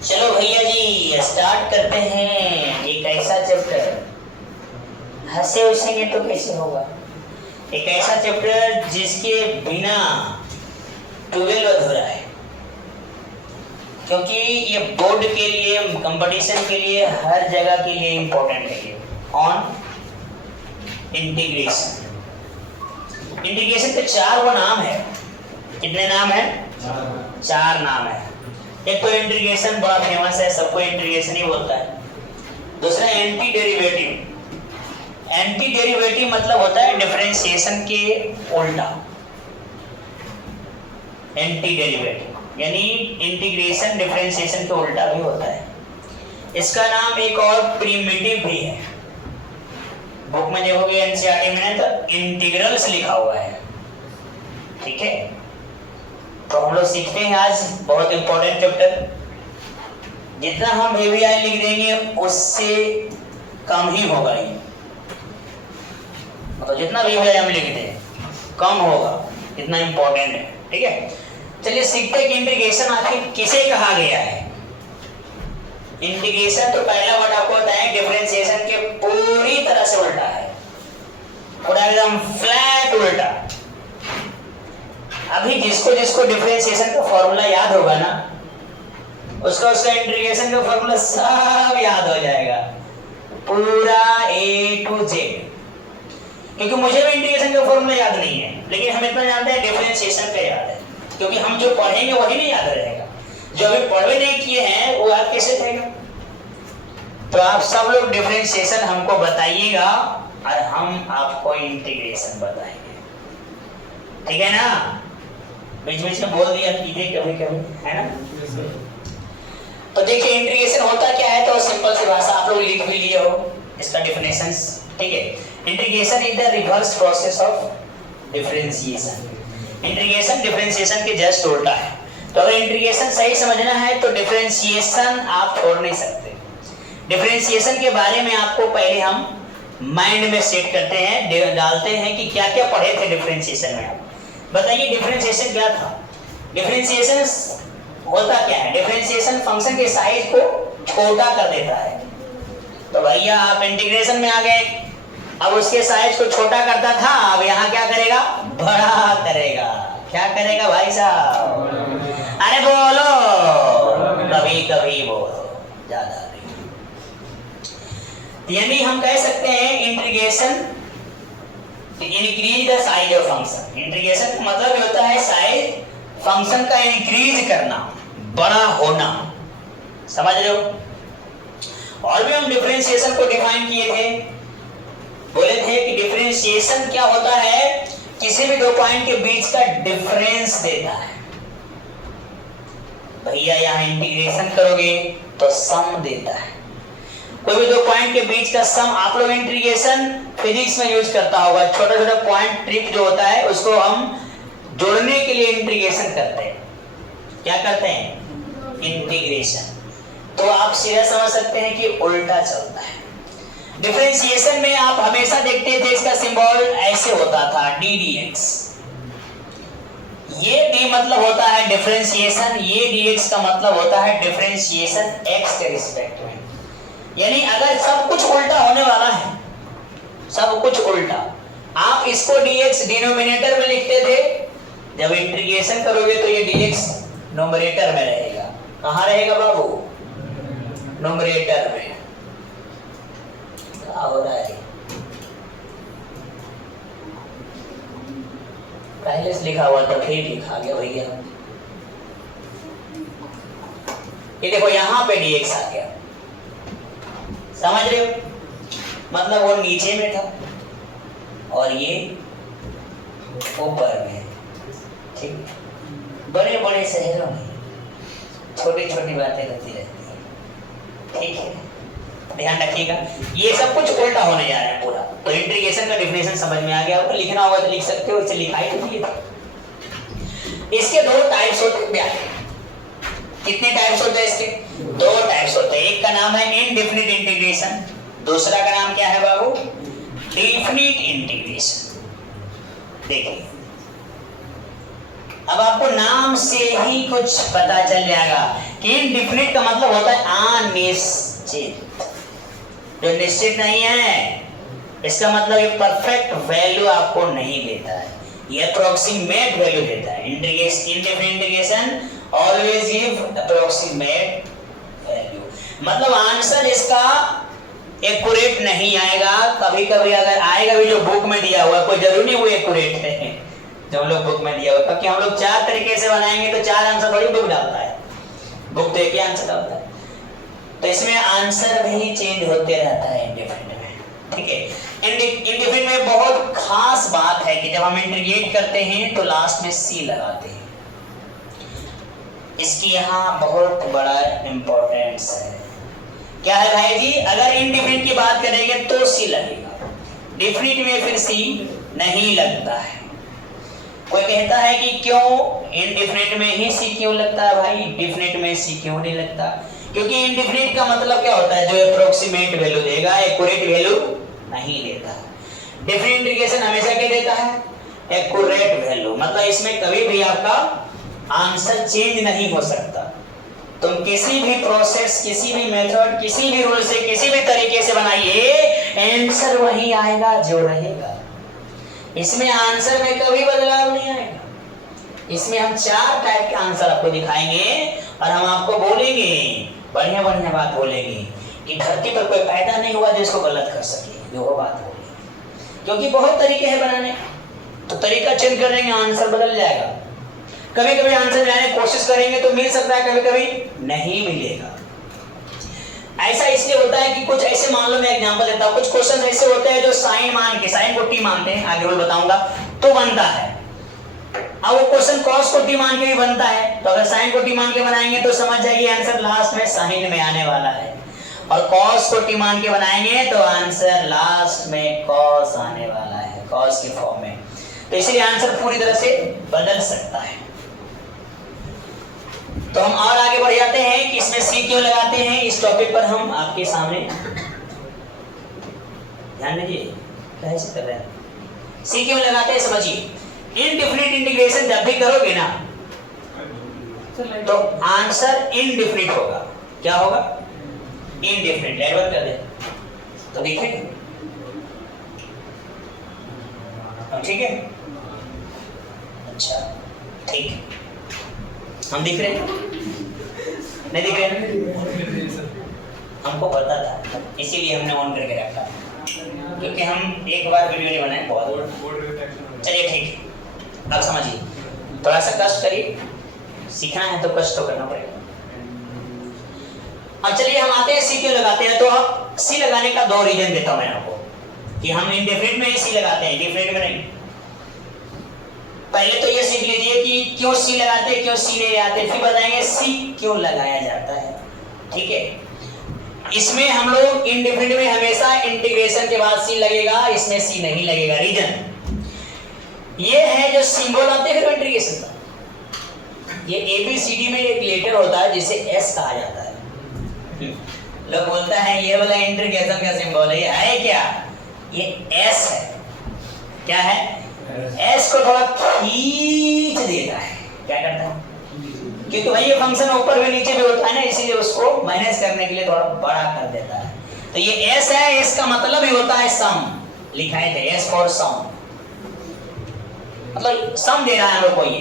चलो भैया जी स्टार्ट करते हैं एक ऐसा चैप्टर, हंसे उसेंगे तो कैसे होगा। एक ऐसा चैप्टर जिसके बिना 12 अधूरा है, क्योंकि ये बोर्ड के लिए, कंपटीशन के लिए, हर जगह के लिए इंपॉर्टेंट है। ये ऑन इंटीग्रेशन। इंटीग्रेशन के 4 वो नाम है। कितने नाम है? 4 नाम है। एक तो इंटीग्रेशन बड़ा फेमस है, सबको इंटीग्रेशन ही बोलता है। दूसरा एंटी डेरिवेटिव। एंटी डेरिवेटिव मतलब होता है डिफरेंशिएशन के उल्टा। एंटी डेरिवेटिव यानी इंटीग्रेशन डिफरेंशिएशन के उल्टा भी होता है। इसका नाम एक और प्रिमिटिव भी है। बुक में देखोगे एनसीईआरटी में तो इंटीग्रल्स लिखा हुआ है। ठीक है, तो हम लोग सीखते हैं आज बहुत इंपॉर्टेंट चैप्टर। जितना हम वीवीआई लिख देंगे उससे कम ही होगा ये, मतलब जितना वीवीआई हम लिख दें कम होगा, इतना इंपॉर्टेंट है। ठीक है, चलिए सीखते हैं कि इंटीग्रेशन आखिर किसे कहा गया है। इंटीग्रेशन तो पहला वर्ड आपको बताएं डिफरेंशिएशन के पूरी तरह से उल्टा है, पूरा एकदम फ्लैट उल्टा। अभी जिसको जिसको डिफरेंशिएशन का फॉर्मूला याद होगा ना, उसका इंटीग्रेशन का फॉर्मूला सब याद हो जाएगा, पूरा A to Z। क्योंकि मुझे भी इंटीग्रेशन का फॉर्मूला याद नहीं है, लेकिन हम इतना जानते हैं डिफरेंशिएशन का याद है, क्योंकि हम जो पढ़ेंगे वही नहीं याद रहेगा। जो अभी पढ़े नहीं किए हैं वो याद कैसे रहेगा। तो आप सब लोग डिफरेंशिएशन हमको बताइएगा और हम आपको इंटीग्रेशन बताएंगे। ठीक है ना? बीच बीच में बोल दिया कीजिए कभी कभी, है ना? तो देखिए इंटीग्रेशन होता क्या है, तो सिंपल सी भाषा आप लोग लिख भी लिए हो इसका डिफिनेशंस। ठीक है, integration is the reverse process of differentiation. Integration differentiation के जस्ट उल्टा है। तो अगर इंटीग्रेशन सही समझना है तो डिफरेंशिएशन आप छोड़ नहीं सकते। डिफरेंशिएशन के बारे में आपको पहले हम माइंड में सेट करते हैं, डालते हैं कि क्या क्या पढ़े थे डिफरेंशिएशन में। आप बताइए डिफरेंशिएशन क्या था। डिफरेंशिएशन होता क्या है? डिफरेंशिएशन फंक्शन के साइज को छोटा कर देता है। तो भैया आप इंटीग्रेशन में आ गए, अब उसके साइज को छोटा करता था, अब यहाँ क्या करेगा? बड़ा करेगा। क्या करेगा भाई साहब? अरे बोलो, कभी कभी बोलो, ज्यादा नहीं। यानी हम कह सकते हैं integration increase the size of function. Integration का मतलब होता है साइज फंक्शन का इंक्रीज करना, बड़ा होना। समझ रहे हो? और भी हम डिफरेंशिएशन को डिफाइन किए थे, बोले थे कि डिफरेंशिएशन क्या होता है? किसी भी दो पॉइंट के बीच का डिफरेंस देता है। भैया यहाँ इंटीग्रेशन करोगे तो सम देता है। कोई भी दो पॉइंट के बीच का सम, आप लोग इंटीग्रेशन फिजिक्स में यूज करता होगा। छोटा छोटा पॉइंट ट्रिप जो होता है उसको हम जोड़ने के लिए इंटीग्रेशन करते हैं। क्या करते हैं? इंटीग्रेशन। तो आप सीधा समझ सकते हैं कि उल्टा चलता है। डिफरेंशिएशन में आप हमेशा देखते थे इसका सिंबल ऐसे होता था, ddx। ये d मतलब होता है डिफरेंशिएशन, ये dx का मतलब होता है डिफरेंशिएशन x के रिस्पेक्ट में। यानी अगर सब कुछ उल्टा होने वाला है, सब कुछ उल्टा, आप इसको dx डिनोमिनेटर में लिखते थे, जब इंटीग्रेशन करोगे तो ये dx नोमरेटर में रहेगा। कहाँ रहेगा बाबू? नोमरेटर में। क्या हो रहा है? पहले से लिखा हुआ था फिर लिखा गया भैया। ये देखो यहाँ पे dx आ गया, समझ रहे हो? मतलब वो नीचे में था और ये ऊपर में। ठीक, बड़े बड़े शहरों में छोटी छोटी बातें होती रहती है। ठीक है, ध्यान रखिएगा, ये सब कुछ उल्टा होने जा रहा है पूरा। तो इंटीग्रेशन का डिफिनेशन समझ में आ गया होगा। लिखना होगा तो लिख सकते हो, इसे लिखाई तो दिए थे। इसके 2 टाइप्स होते हैं। कितने टाइप्स होते हैं इसके? 2 टाइप्स होते हैं। एक का नाम है इनडेफिनिट इंटीग्रेशन, दूसरा का नाम क्या है बाबू? Definite integration. देखिए अब आपको नाम से ही कुछ पता चल जाएगा कि इनडिफिनिट का मतलब होता है अनिश्चित, जो निश्चित नहीं है। इसका मतलब ये परफेक्ट वैल्यू आपको नहीं देता है, ये अप्रोक्सीमेट वैल्यू देता है। Indefinite integration always give approximate value, मतलब आंसर इसका एक्यूरेट नहीं आएगा। कभी कभी अगर आएगा भी जो बुक में दिया हुआ, कोई जरूरी नहीं वो एक्यूरेट है जो हम लोग बुक में दिया हुआ, क्योंकि हम लोग 4 तरीके से बनाएंगे तो 4 आंसर थोड़ी बुक डालता है, बुक तो एक ही आंसर डालता है। तो इसमें आंसर भी चेंज होते रहता है इंडिफिनिट में, ठीक है। इंडिफिनिट में बहुत खास बात है कि जब हम इंटीग्रेट करते हैं तो लास्ट में सी लगाते हैं, इसकी यहाँ बहुत बड़ा इंपॉर्टेंस है। क्या है भाई जी, अगर इनडिफिनिट की बात करेंगे तो सी लगेगा, डिफिनिट में फिर सी नहीं लगता है। कोई कहता है कि क्यों इनडिफिनिट में ही सी क्यों लगता है भाई, डिफिनिट में सी क्यों नहीं लगता? क्योंकि इनडिफिनिट का मतलब क्या होता है, जो अप्रोक्सीमेट वैल्यू देगा, एक्यूरेट वैल्यू नहीं देता। डिफिनिट इंटीग्रेशन हमेशा क्या देता है, एक्यूरेट वैल्यू, मतलब इसमें कभी भी आपका आंसर चेंज नहीं हो सकता। तुम किसी भी प्रोसेस, किसी भी मेथड, किसी भी रूल से, किसी भी तरीके से बनाइए, आंसर वही आएगा जो रहेगा। इसमें आंसर में कभी बदलाव नहीं आएगा। इसमें हम 4 टाइप के आंसर आपको दिखाएंगे और हम आपको बोलेंगे, बढ़िया बढ़िया बात बोलेंगे कि धरती पर कोई पैदा नहीं हुआ जो इसको गलत कर सके, जो वो बात बोलेंगे। क्योंकि बहुत तरीके हैं बनाने, तो तरीका चेंज कर देंगे, आंसर बदल जाएगा। कभी कभी आंसर जाने की कोशिश करेंगे तो मिल सकता है, कभी कभी नहीं मिलेगा। ऐसा इसलिए होता है कि कुछ ऐसे, मान लो मैं एग्जांपल देता हूं, कुछ क्वेश्चन ऐसे होते हैं जो साइन मान के, साइन को टी मानते हैं, आगे रूल बताऊंगा, तो बनता है। अब वो क्वेश्चन कॉस को टी मान के भी बनता है, तो अगर साइन को टी मान के बनाएंगे तो समझ जाइए आंसर लास्ट में साइन में आने वाला है, और कॉस को टी मान के बनाएंगे तो आंसर लास्ट में कॉस आने वाला है, कॉस के फॉर्म में। तो इसलिए आंसर पूरी तरह से बदल सकता है। तो हम और आगे बढ़ जाते हैं कि इसमें सी क्यों लगाते हैं। इस टॉपिक पर हम आपके सामने ध्यान दीजिए, कैसे कर रहे हैं, सी क्यों लगाते हैं समझिए। इनडिफिनिट इंटीग्रेशन जब भी करोगे ना तो आंसर इनडिफिनिट होगा। क्या होगा, इनडिफिनिट। लाइट बंद कर दे तो देखिए, ठीक है, अच्छा ठीक, हम दिख रहे हैं, नहीं दिख रहे? हमको पता था, इसीलिए हमने ऑन करके रखा, क्योंकि हम एक बार वीडियो नहीं बनाए बहुत। चलिए ठीक, अब समझिए, थोड़ा सा कष्ट करिए, सीखना है तो कष्ट तो करना पड़ेगा। अब चलिए हम आते हैं सी क्यों लगाते हैं। तो अब सी लगाने का 2 रीजन देता हूं मैं आपको कि हम इंडिफिनिट में ही सी लगाते हैं, डिफिनिट में नहीं। पहले तो ये सीख लीजिए कि क्यों सी लगाते हैं, क्यों सी नहीं लगाते, फिर बताएंगे सी क्यों लगाया जाता है, ठीक है। इसमें हम लोग इनडिफिनिट में हमेशा इंटीग्रेशन के बाद सी लगेगा, इसमें सी नहीं लगेगा। रीजन ये है, जो सिंबल आते हैं इंटीग्रेशन का, ये ABCD में एक लेटर होता है जिसे S कहा जाता है। लोग बोलता है ये वाला इंटीग्रेशन का सिंबल है क्या, ये S है। क्या है, S को थोड़ा खींच देता है। क्या करता है, क्योंकि भाई ये फंक्शन ऊपर भी नीचे भी होता है ना, इसीलिए उसको माइनस करने के लिए थोड़ा बड़ा कर देता है। तो ये S है, S का मतलब ही होता है सम, लिखा है S फॉर सम, मतलब सम दे रहा है हम लोग को ये।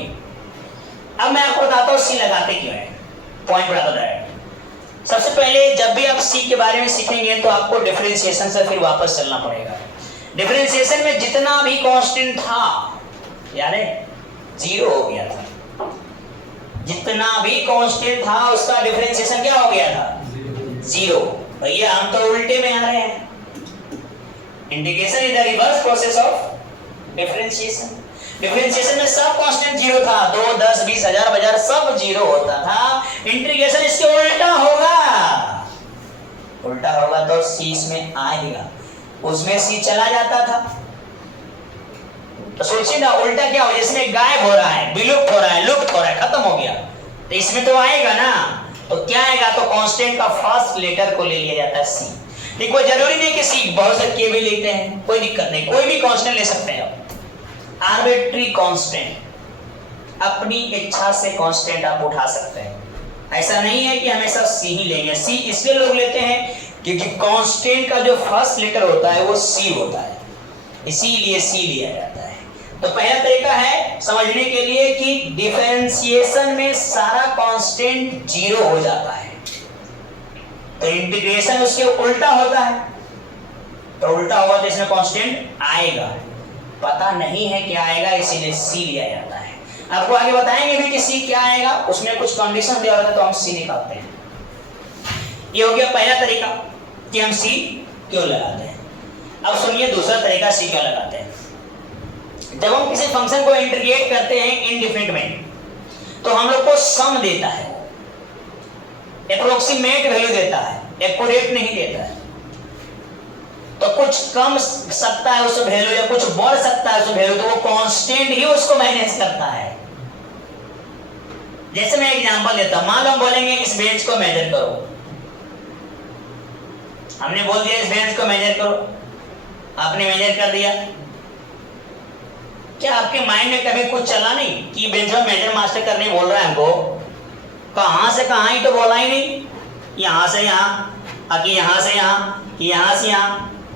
अब मैं आपको बताता हूँ सी लगाते क्यों है, पॉइंट बताता है। सबसे पहले जब भी आप सी के बारे में सीखेंगे तो आपको डिफरेंशिएशन से फिर वापस चलना पड़ेगा। डिफरेंशिएशन में जितना भी कांस्टेंट था, याद है, 0 हो गया था। जितना भी कांस्टेंट था उसका डिफरेंशिएशन क्या हो गया था, 0। भैया हम तो उल्टे में आ रहे हैं, integration is the reverse process of differentiation. Differentiation में सब कांस्टेंट 0 था, 2, 10, 20, 1000 सब 0 होता था। इंटीग्रेशन इसके उल्टा होगा, उल्टा होगा तो सी इसमें आएगा, उसमें सी चला जाता था। तो सोचिए ना, उल्टा क्या हो, इसमें गायब हो रहा है, विलुप्त हो रहा है, लुप्त हो रहा है, खत्म हो गया, तो इसमें तो आएगा ना। तो क्या आएगा, तो कांस्टेंट का फर्स्ट लेटर को ले लिया जाता है सी। देखो जरूरी नहीं कि सी, बहुत से के भी लेते हैं, कोई दिक्कत नहीं, कोई भी कांस्टेंट ले सकते हैं आप, आर्बिट्री कांस्टेंट। अपनी इच्छा से कांस्टेंट आप उठा सकते हैं। ऐसा नहीं है कि हमेशा सी ही लेंगे। सी इसलिए लोग लेते हैं क्योंकि कांस्टेंट का जो फर्स्ट लेटर होता है वो सी होता है, इसीलिए सी लिया जाता है। तो पहला तरीका है समझने के लिए कि डिफरेंशिएशन में सारा कांस्टेंट जीरो हो जाता है, तो इंटीग्रेशन उसके उल्टा होता है, तो उल्टा होगा तो इसमें कांस्टेंट आएगा, पता नहीं है क्या आएगा इसीलिए सी लिया जाता है। आपको आगे बताएंगे भी कि सी क्या आएगा, उसमें कुछ कंडीशन दिया होता है तो हम सी निकालते हैं। ये हो गया पहला तरीका कि हम सी क्यों लगाते हैं। अब सुनिए दूसरा तरीका सी क्यों लगाते हैं। जब हम किसी फंक्शन को इंटीग्रेट करते हैं इनडिफिनिट में, तो हम लोग को सम देता है, अप्रोक्सीमेट वैल्यू देता है, एक्यूरेट नहीं देता है। तो कुछ कम सकता है उस वैल्यू या कुछ बढ़ सकता है उस वैल्यू, तो वो कांस्टेंट ही उसको मैनेज करता है। जैसे मैं एग्जांपल देता हूं, मान लो हम बोलेंगे इस बेंच को मेजर करो, हमने बोल दिया इस बेंच को मेजर करो, आपने मेजर कर दिया। क्या आपके माइंड में कभी कुछ चला नहीं कि बेंच में मेजर मास्टर करने बोल रहा है हमको, कहां से कहां ही तो बोला ही नहीं, यहां से यहां, कि यहां से यहां, कि यहां से यहां,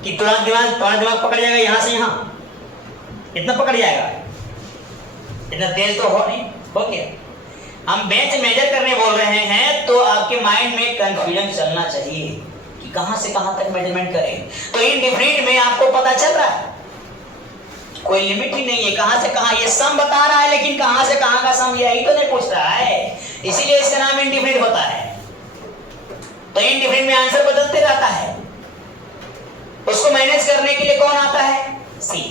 कि तुरंत दिमाग पकड़ जाएगा यहां से यहां, इतना पकड़ जाएगा, इतना तेज तो हो नहीं, हो गया। हम बेंच मेजर करने बोल रहे हैं तो आपके माइंड में कंफ्यूजन चलना चाहिए कि कहां से कहां तक मेजरमेंट करें। तो इनडिफिनिट में आपको पता चल रहा है कोई लिमिट ही नहीं है, कहां से कहां। ये सम बता रहा है लेकिन कहां से कहां का सम यही तो नहीं पूछ रहा है, इसीलिए इसका नाम इनडिफिनिट होता है। तो इनडिफिनिट में आंसर बदलते रहता है, उसको मैनेज करने के लिए कौन आता है, सी।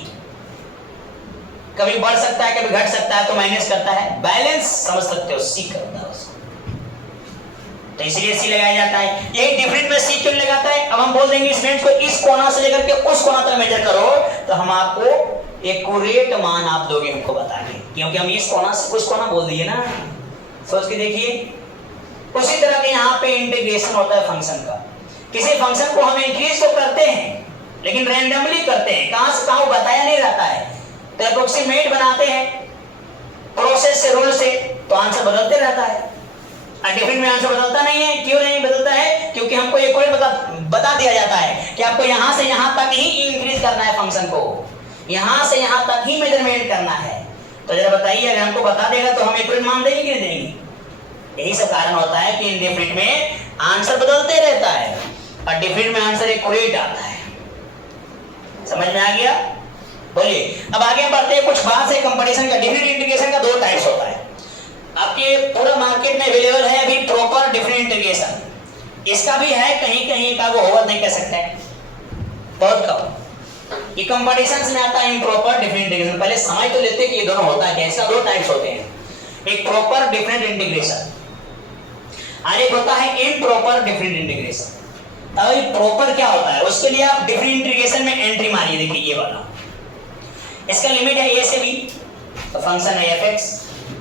कभी बढ़ सकता है कभी घट सकता है तो मैनेज करता है, बैलेंस समझ सकते हो, सी करता है उसको, तो इसलिए सी लगाया जाता है। यही डिफरेंट में सी क्यों लगाता है। अब हम बोल देंगे इस बेंच को इस कोना से लेकर के उस कोना तक मेजर करो, तो हम आपको एक्यूरेट मान आप दोगे हमको बता के, क्योंकि हम इस कोना से उस कोना बोल दिए ना, सोच के देखिए। उसी तरह के यहाँ पे इंटीग्रेशन होता है फंक्शन का। किसी फंक्शन को हम इंक्रीज तो करते हैं लेकिन रैंडमली करते हैं, कहां से कहां बताया नहीं रहता है, तो अप्रोक्सीमेट बनाते हैं प्रोसेस से, रूल से, तो आंसर बदलते रहता है। डिफरेंट में आंसर बदलता नहीं है। क्यों नहीं बदलता है, क्योंकि हमको एक बता दिया जाता है कि आपको यहां से यहां तक ही इंक्रीज करना है फंक्शन को, यहां से यहां तक ही मेजरमेंट करना है। तो जरा बताइए, अगर हमको बता देगा तो हम एक्यूरेट मान देंगे कि नहीं देंगे। यही सब कारण होता है कि इनडिफिनिट में आंसर बदलते रहता है और डिफिनिट में आंसर एक्यूरेट आता है। समझ में आ गया। बोलिए अब आगे बढ़ते हैं, कुछ बात है कंपटीशन का। डिफरेंट इंटीग्रेशन का दो टाइप्स होता है, आपके पूरा मार्केट में अवेलेबल है अभी प्रॉपर डिफरेंट इंटीग्रेशन, इसका भी है कहीं कहीं का, वो होगा नहीं कह सकते हैं, बहुत कम। ये कंपटीशन में आता है इम्प्रॉपर डिफरेंट इंटीग्रेशन। पहले समझ तो लेते कि ये दोनों होता है क्या। इसका दो टाइप्स होते हैं, एक प्रॉपर डिफरेंट इंटीग्रेशन और एक होता है इम्प्रॉपर डिफरेंट इंटीग्रेशन। अब ये प्रॉपर क्या होता है, उसके लिए आप डिफरेंट इंटीग्रेशन में एंट्री मारिए। देखिए ये वाला, इसका लिमिट है a से b, तो फंक्शन है f(x)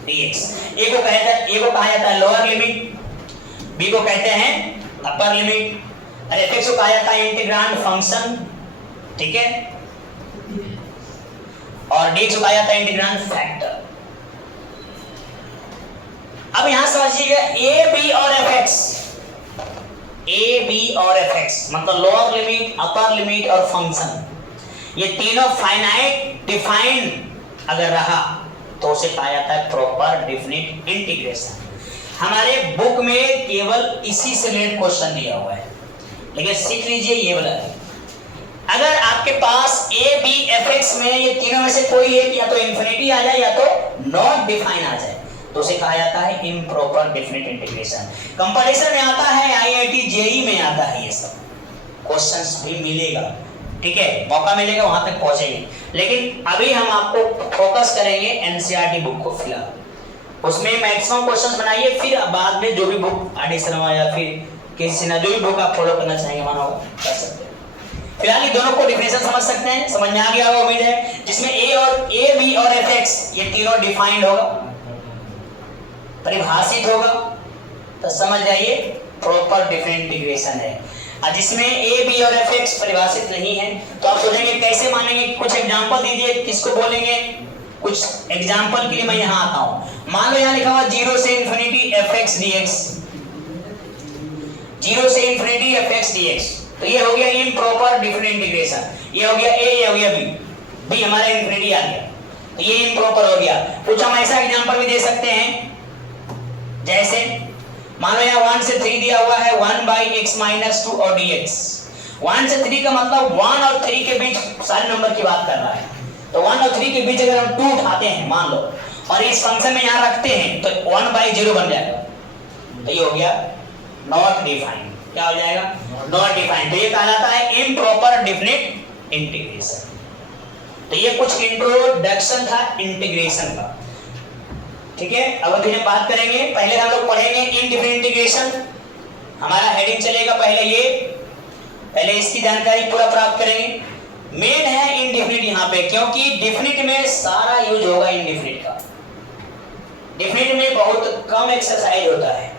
dx। a को कहा जाता है लोअर लिमिट, b को कहते हैं अपर लिमिट, और f(x) को कहा जाता है इंटीग्रांड फंक्शन, ठीक है, और dx को कहा जाता है इंटीग्रांड फैक्टर। अब यहां समझिएगा a b और f(x), a b और f(x) मतलब लोअर लिमिट, अपर लिमिट और फंक्शन, ये तीनों फाइनाइट डिफाइंड अगर रहा तो उसे कहा जाता है प्रॉपर डिफिनिट इंटीग्रेशन। हमारे बुक में केवल इसी से रिलेटेड क्वेश्चन दिया हुआ है, लेकिन सीख लीजिए ये वाला। अगर आपके पास a b f(x) में ये तीनों में से कोई एक या तो इंफिनिटी आ जाए या तो नॉट डिफाइन आ जाए, तो उसे कहा जाता है इम्प्रॉपर डिफिनिट इंटीग्रेशन। कंपटीशन में आता है, IIT JEE में आता है, ये सब क्वेश्चंस भी मिलेगा, ठीक है, मौका मिलेगा वहां तक पहुंचेंगे। लेकिन अभी हम आपको फोकस करेंगे NCERT बुक को फिलहाल, उसमें मैक्सिमम क्वेश्चंस बनाइए, फिर बाद में जो भी बुक एडिशन हो या फिर किसी ना जो भी बुक आप फॉलो करना चाहेंगे मानो कर सकते हैं। फिलहाल ये दोनों को डिफरेंशियल समझ सकते हैं, समझ में आ गया होगा उम्मीद है, जिसमें a b और f(x) ये तीनों डिफाइंड होगा, परिभाषित होगा, तो समझ जाइए प्रॉपर डिफरेंट इंटीग्रेशन है। और जिसमें a b और f(x) परिभाषित नहीं है तो आप सोचेंगे कैसे मानेंगे, कुछ एग्जांपल दीजिए, किसको बोलेंगे, कुछ एग्जाम्पल के लिए मैं यहाँ आता हूँ। मान लो यहाँ लिखा हुआ 0 से इन्फिनिटी fx dx, 0 से इन्फिनिटी fx dx, तो ये हो गया इम्प्रॉपर डिफरेंट इंटीग्रेशन। ये हो गया a, ये हो गया b हमारा इन्फिनिटी आ गया, तो ये इम्प्रॉपर हो गया। कुछ हम ऐसा एग्जाम्पल भी दे सकते हैं, जैसे मान लो यहाँ 1 से 3 दिया हुआ है 1/x-2 और dx। 1 से 3 का मतलब 1 और 3 के बीच सारे नंबर की बात कर रहा है, तो 1 और 3 के बीच अगर हम 2 उठाते हैं मान लो और इस फंक्शन में यहाँ रखते हैं तो 1/0 बन जाएगा, तो ये हो गया नॉट डिफाइंड। क्या हो जाएगा? Not defined. तो ये कहलाता है इम्प्रॉपर डिफिनिट इंटीग्रेशन। तो ये कुछ इंट्रोडक्शन था इंटीग्रेशन का, ठीक है। अब अभी हम बात करेंगे, पहले हम लोग पढ़ेंगे इनडिफिनिट इंटीग्रेशन, हमारा हेडिंग चलेगा पहले इसकी जानकारी पूरा प्राप्त करेंगे। मेन है इनडिफिनिट यहाँ पे, क्योंकि डिफिनिट में सारा यूज होगा इनडिफिनिट का। डिफिनिट में बहुत कम एक्सरसाइज होता है,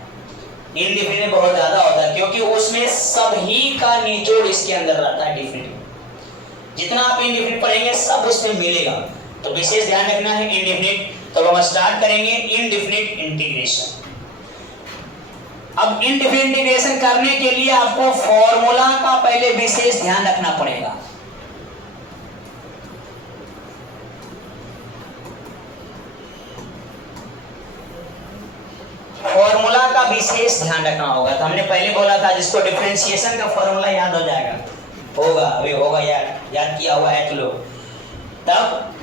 इनडिफिनिट में बहुत ज्यादा होता है, क्योंकि उसमें सभी का निचोड़ इसके अंदर रहता है। डिफिनिट जितना आप इनडिफिनिट पढ़ेंगे सब उसमें मिलेगा, तो विशेष ध्यान रखना है इनडिफिनिट। तो हम स्टार्ट करेंगे इनडिफिनिट इंटीग्रेशन। अब इनडिफिनिट इंटीग्रेशन करने के लिए आपको फॉर्मूला का पहले विशेष ध्यान रखना पड़ेगा। फॉर्मूला का विशेष ध्यान रखना होगा। तो हमने पहले बोला था जिसको डिफरेंशिएशन का फॉर्मूला याद हो जाएगा, होगा अभी होगा, याद किया हुआ है तो लो, तब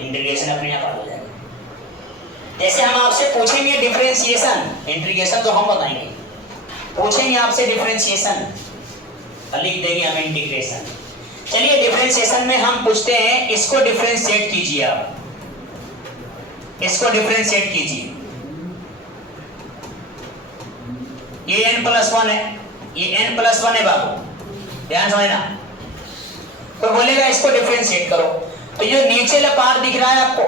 इंटीग्रेशन अपने आप हो जाएगा। जैसे हम आपसे पूछेंगे डिफरेंशिएशन, इंटीग्रेशन तो हम बताएंगे, पूछेंगे आपसे डिफरेंशिएशन, लिख देंगे हम इंटीग्रेशन। चलिए डिफरेंशिएशन में हम पूछते हैं इसको डिफरेंशिएट कीजिए, आप इसको डिफरेंशिएट कीजिए। ये n+1 है, ये n+1 है बाबू, ध्यान समझना। तो बोलेगा इसको डिफरेंशिएट करो, तो ये नीचे वाला पार्ट दिख रहा है आपको,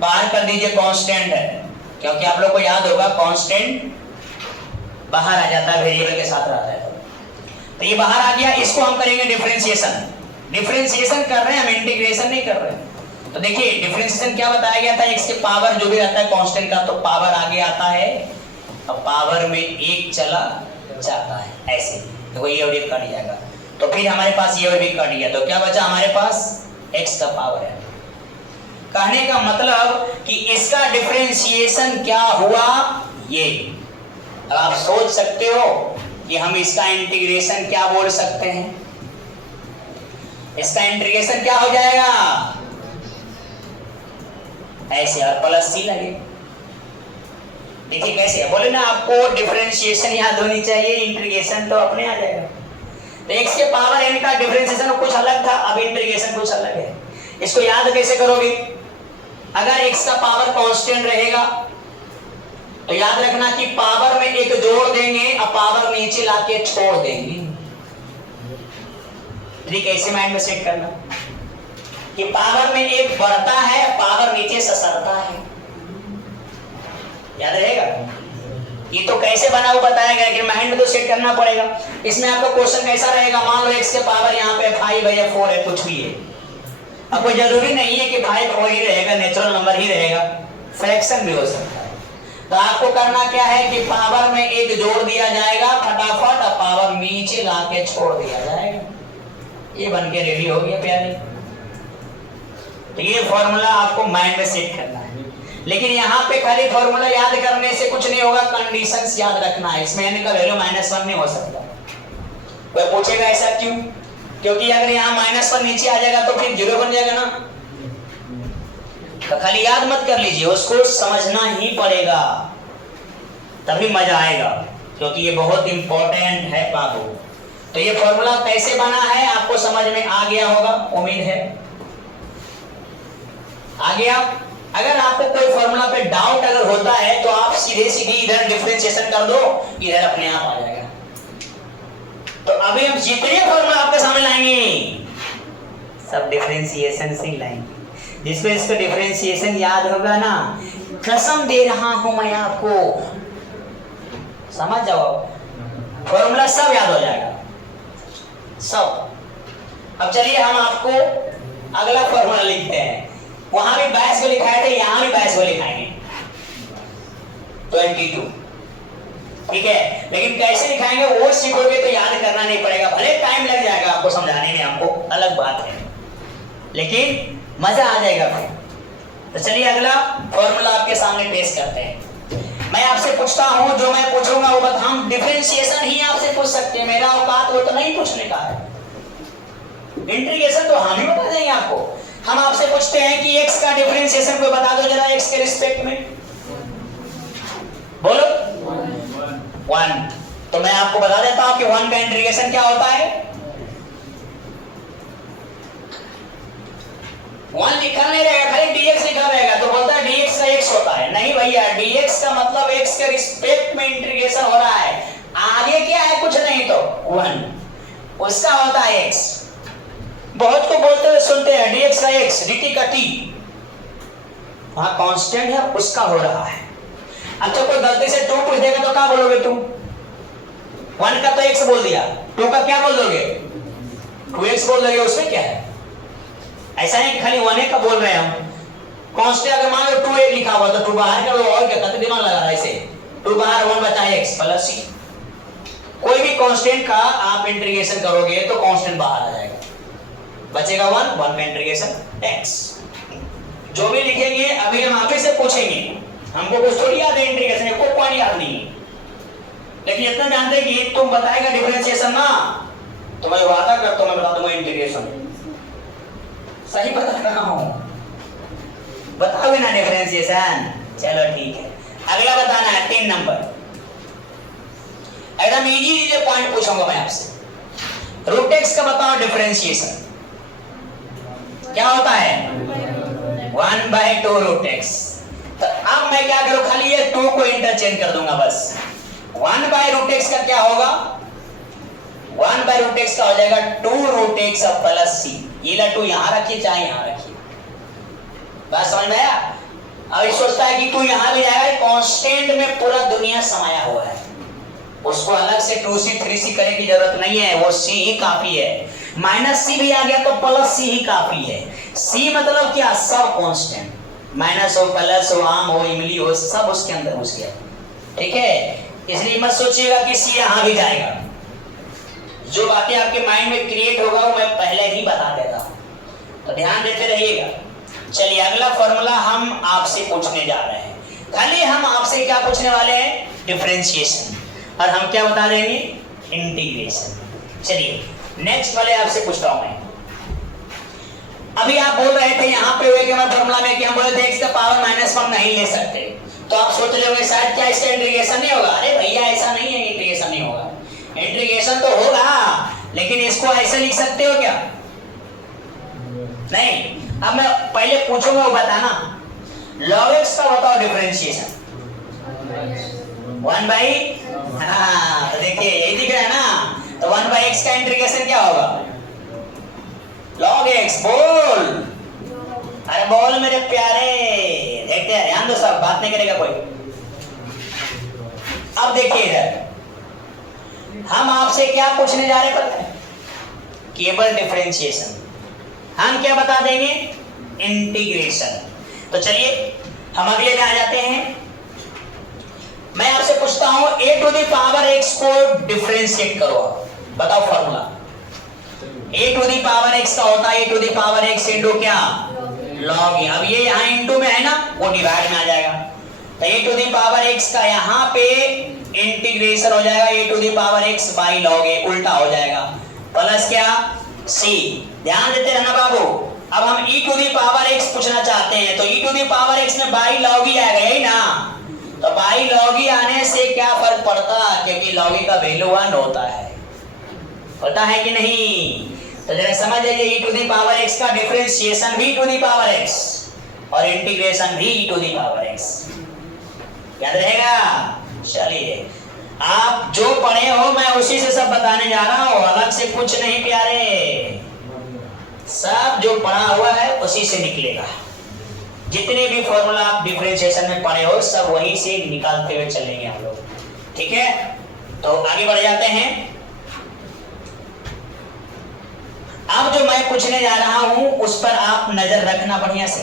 बाहर कर दीजिए, कांस्टेंट है, क्योंकि आप लोग को याद होगा कांस्टेंट बाहर आ जाता है, वेरिएबल के साथ रहता है, तो ये बाहर आ गया। इसको हम करेंगे डिफरेंशिएशन। डिफरेंशिएशन कर रहे हैं हम, इंटीग्रेशन नहीं कर रहे हैं। तो देखिए डिफरेंशिएशन क्या बताया गया था, x के पावर जो भी रहता है कांस्टेंट का, तो पावर आगे आता है, अब पावर में 1 चला जाता है, ऐसे देखो ये और ये कट जाएगा, तो फिर हमारे पास ये और भी कट गया, तो क्या बचा हमारे पास x का पावर है। कहने का मतलब कि इसका डिफरेंशिएशन क्या हुआ, ये अब आप सोच सकते हो कि हम इसका इंटीग्रेशन क्या बोल सकते हैं। इसका इंटीग्रेशन क्या हो जाएगा, ऐसे और प्लस सी लगे। देखिए कैसे है, बोले ना आपको डिफरेंशिएशन याद होनी चाहिए, इंटीग्रेशन तो अपने आ जाएगा। तो x के पावर n का डिफरेंशिएशन कुछ अलग था, अब इंटीग्रेशन कुछ अलग है। इसको याद कैसे करोगे, अगर x का पावर कांस्टेंट रहेगा तो याद रखना कि पावर में एक जोड़ देंगे, अब पावर नीचे लाके छोड़ देंगे। ठीक ऐसे माइंड में सेट करना कि पावर में एक बढ़ता है, पावर नीचे ससरता है, याद रहेगा। ये तो कैसे बना वो बताया गया, लेकिन माइंड में तो सेट करना पड़ेगा। इसमें आपका क्वेश्चन कैसा रहेगा, मान लो x के पावर यहाँ पे 5 है या 4 है, कुछ भी है, अब कोई जरूरी नहीं है कि 5 4 ही रहेगा, नेचुरल नंबर ही रहेगा, फ्रैक्शन भी हो सकता है। तो आपको करना क्या है कि पावर में एक जोड़ दिया जाएगा, फटाफट अब पावर नीचे लाके छोड़ दिया जाएगा, ये बन के रेडी हो गया प्यारे। तो ये फॉर्मूला आपको माइंड में सेट करना है, लेकिन यहाँ पे खाली फॉर्मूला याद करने से कुछ नहीं होगा, कंडीशंस याद रखना है। इसमें n का वैल्यू -1 नहीं हो सकता। कोई पूछेगा ऐसा क्यों, क्योंकि अगर यहाँ -1 नीचे आ जाएगा तो फिर 0 बन जाएगा ना। तो खाली याद मत कर लीजिए, उसको समझना ही पड़ेगा, तभी मजा आएगा, क्योंकि ये बहुत इंपॉर्टेंट है बाबू। तो ये फॉर्मूला कैसे बना है आपको समझ में आ गया होगा, उम्मीद है आ गया। अगर आपको कोई फॉर्मूला पे डाउट अगर होता है तो आप सीधे सीधे इधर डिफरेंशिएशन कर दो, इधर अपने आप आ जाएगा। तो अभी हम जितने फॉर्मूला आपके सामने लाएंगे सब डिफरेंशिएशन से लाएंगे। जिसको इसको डिफरेंशिएशन याद होगा ना, कसम दे रहा हूं मैं आपको, समझ जाओ, फॉर्मूला सब याद हो जाएगा सब। अब चलिए हम आपको अगला फॉर्मूला लिखते हैं। वहां भी 22 को लिखाए थे, यहां भी 22 को लिखाएंगे 22, ठीक है। लेकिन कैसे लिखाएंगे वो सीखोगे तो याद करना नहीं पड़ेगा, भले टाइम लग जाएगा आपको समझाने में, हमको अलग बात है, लेकिन मजा आ जाएगा फिर। तो चलिए अगला फॉर्मूला आपके सामने पेश करते हैं। मैं आपसे पूछता हूं, जो मैं पूछूंगा वो बता, हम डिफरेंशिएशन ही आपसे पूछ सकते हैं, मेरा औकात वो तो नहीं पूछने का है। इंटीग्रेशन तो हम ही बता देंगे आपको। हम आपसे पूछते हैं कि x का डिफरेंशिएशन को बता दो जरा, x के रिस्पेक्ट में, बोलो 1। तो मैं आपको बता देता हूं कि 1 का इंटीग्रेशन क्या होता है। 1 लिखा नहीं रहेगा, खाली dx लिखा रहेगा, तो बोलता है dx का x होता है। नहीं भैया, dx का मतलब x के रिस्पेक्ट में इंटीग्रेशन हो रहा है, आगे क्या है कुछ नहीं, तो 1 उसका होता है x। बहुत को बोलते हुए सुनते हैं dx का x, dt का t, वहां कांस्टेंट है उसका हो रहा है। अच्छा कोई गलती से 2 पूछ देगा तो क्या बोलोगे तुम? 1 का तो x बोल दिया, 2 का क्या बोल दोगे? 2x बोल दोगे, उसमें क्या है? ऐसा नहीं कि खाली 1 का बोल रहे हैं हम। कांस्टेंट अगर मान लो 2 लिखा हुआ तो 2 बाहर कर दो, और क्या करते दिमाग लगा रहा है ऐसे, 2 बाहर 1 बचा x प्लस c। कोई भी कांस्टेंट का आप इंटीग्रेशन करोगे तो कांस्टेंट बाहर आ जाएगा, बचेगा 1 का इंटीग्रेशन x। जो भी लिखेंगे अभी हम आप ही से पूछेंगे, हमको कुछ थोड़ी याद है इंटीग्रेशन, कोई पॉइंट याद नहीं है, लेकिन इतना जानते हैं कि तुम बताएगा डिफरेंशिएशन ना, तो मैं वादा करता हूं मैं बता दूंगा इंटीग्रेशन। सही बता रहा हूं, बताओगे ना डिफरेंशिएशन? चलो ठीक है, अगला बताना है 3 नंबर। एकदम इजी पॉइंट पूछूंगा मैं आपसे। रूट x का बताओ डिफरेंशिएशन क्या होता है? 1/2 रूट x। तो अब मैं क्या करूं, खाली ये 2 को इंटरचेंज कर दूंगा बस। 1/रूट x का क्या होगा? 1/रूट x का हो जाएगा 2 रूट x प्लस c। ये ला 2 यहां रखिए चाहे यहां रखिए, बात समझ में आया? अब सोचता है कि तू यहां भी जाएगा, कांस्टेंट में पूरा दुनिया समाया हुआ है, उसको अलग से 2c 3c करने की जरूरत नहीं है, वो c ही काफी है। माइनस c भी आ गया तो प्लस c ही काफी है। c मतलब क्या? सब कांस्टेंट, माइनस हो प्लस हो आम हो इमली हो सब उसके अंदर घुस गया, ठीक है। इसलिए मत सोचिएगा कि c यहां भी जाएगा। जो बातें आपके माइंड में क्रिएट होगा वो मैं पहले ही बता देता हूं, तो ध्यान देते रहिएगा। चलिए अगला फॉर्मूला हम आपसे पूछने जा रहे हैं। खाली हम आपसे क्या पूछने वाले हैं? डिफरेंशिएशन, और हम क्या बता देंगे? इंटीग्रेशन। चलिए नेक्स्ट वाले आपसे पूछता हूं मैं। अभी आप बोल रहे थे यहाँ पे हुए कि मैं फॉर्मूला में कि हम बोले थे x का पावर -1 नहीं ले सकते, तो आप सोच रहे होंगे शायद क्या इसका इंटीग्रेशन नहीं होगा। अरे भैया ऐसा नहीं है, इंटीग्रेशन नहीं होगा, इंटीग्रेशन तो होगा, लेकिन इसको ऐसे लिख सकते हो क्या? नहीं। अब मैं पहले पूछूंगा वो बताना, log x का बताओ डिफरेंशिएशन। 1/, हाँ तो देखिए यही दिख रहा है ना, तो 1/x का इंटीग्रेशन क्या होगा? log x। बोल, अरे बोल मेरे प्यारे, देखते हैं, ध्यान दो सब, बात नहीं करेगा कोई। अब देखिए इधर हम आपसे क्या पूछने जा रहे पता है? केवल डिफरेंशिएशन। हम क्या बता देंगे? इंटीग्रेशन। तो चलिए हम अगले में आ जाते हैं। मैं आपसे पूछता हूं a⁴x को डिफरेंशिएट करो, बताओ फॉर्मूला। a⁴x का होता है a⁴x इंटू क्या? log। अब ये यहाँ इंटू में है ना, वो डिवाइड में आ जाएगा, तो a⁴x का यहाँ पे इंटीग्रेशन हो जाएगा a⁴x बाई log a, उल्टा हो जाएगा, प्लस क्या? c। ध्यान देते रहना बाबू। अब हम e⁴x पूछना चाहते हैं, तो e⁴x में बाई log ही आएगा, यही ना, तो बाई log ही आने से क्या फर्क पड़ता? क्योंकि log का वैल्यू 1 होता है, पता है कि नहीं? तो जरा समझ लीजिए e⁴x का डिफरेंशिएशन भी e⁴x और इंटीग्रेशन भी e⁴x, याद रहेगा? चलिए आप जो पढ़े हो मैं उसी से सब बताने जा रहा हूं, अलग से कुछ नहीं प्यारे, सब जो पढ़ा हुआ है उसी से निकलेगा। जितने भी फॉर्मूला आप डिफरेंशिएशन में पढ़े हो सब वही से निकालते हुए चलेंगे हम लोग, ठीक है। तो आगे बढ़ जाते हैं। अब जो मैं पूछने जा रहा हूं उस पर आप नजर रखना बढ़िया से।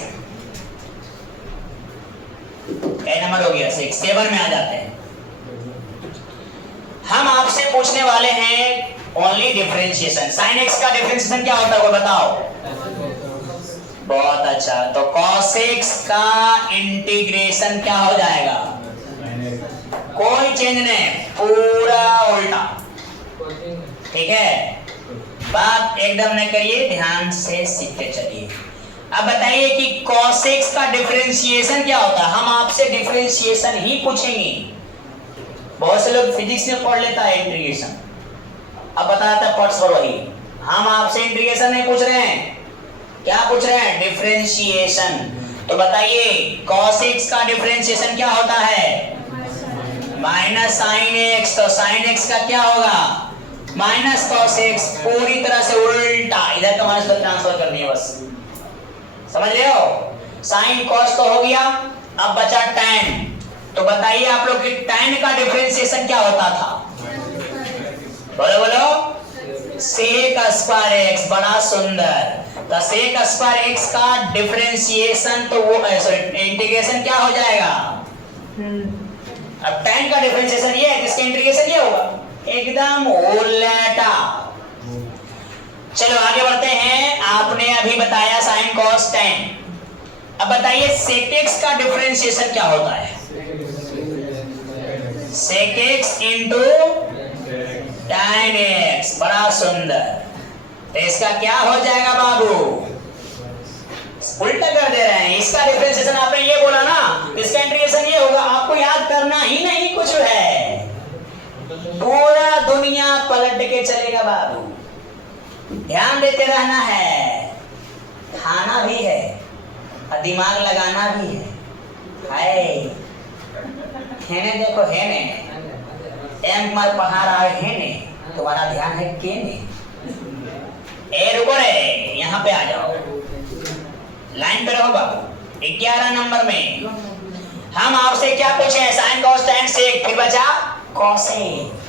ए नंबर हो गया 6, 7 में आ जाते हैं। हम आपसे पूछने वाले हैं ओनली डिफरेंशिएशन। साइन एक्स का डिफरेंशिएशन क्या होता है वो बताओ। बहुत अच्छा, तो cos x का इंटीग्रेशन क्या हो जाएगा? कोई चेंज नहीं, पूरा उल्टा। ठीक है, बात एकदम न करिए, ध्यान से सीखते चलिए। अब बताइए कि cos x का डिफरेंशिएशन क्या होता है। हम आपसे डिफरेंशिएशन ही पूछेंगे। बहुत से लोग फिजिक्स में पढ़ लेता है इंटीग्रेशन, अब बताता है पट्स पर वही। हम आपसे इंटीग्रेशन नहीं पूछ रहे हैं, क्या पूछ रहे हैं? डिफरेंशिएशन। तो बताइए cos x का डिफरेंशिएशन क्या होता है? Minus sine x. तो साइन एक्स का क्या होगा? माइनस cos x, पूरी तरह से उल्टा, इधर का माइनस पर ट्रांसफर करनी है बस, समझ रहे हो? साइन cos तो हो गया, अब बचा tan। तो बताइए आप लोग कि tan का डिफरेंशिएशन क्या होता था? बोलो बोलो, sec स्क्वायर x। बड़ा सुंदर। तो sec स्क्वायर x का डिफरेंशिएशन तो वो इंटीग्रेशन क्या हो जाएगा? अब tan का डिफरेंशिएशन ये है, इसका इंटीग्रेशन ये होगा, एकदम उल्टा। चलो आगे बढ़ते हैं। आपने अभी बताया sin cos tan। अब बताइए sec x का डिफरेंशिएशन क्या होता है? sec x into tan x। बड़ा सुंदर। तो इसका क्या हो जाएगा बाबू? उल्टा कर दे रहे हैं। इसका डिफरेंशिएशन आपने ये बोला ना, इसका इंटीग्रेशन ये होगा। आपको याद करना ही नहीं कुछ है, पूरा दुनिया पलट के चलेगा बाबू। ध्यान देते रहना है, खाना भी है और दिमाग लगाना भी है। हेने देखो, हेने एम कुमार पढ़ा रहा है, हेने तुम्हारा ध्यान है केने। ए रुको रे, यहाँ पे आ जाओ, लाइन पे रहो बाबू। 11 नंबर में हम आपसे क्या पूछे? साइन cos tan sec, फिर बचा cosec।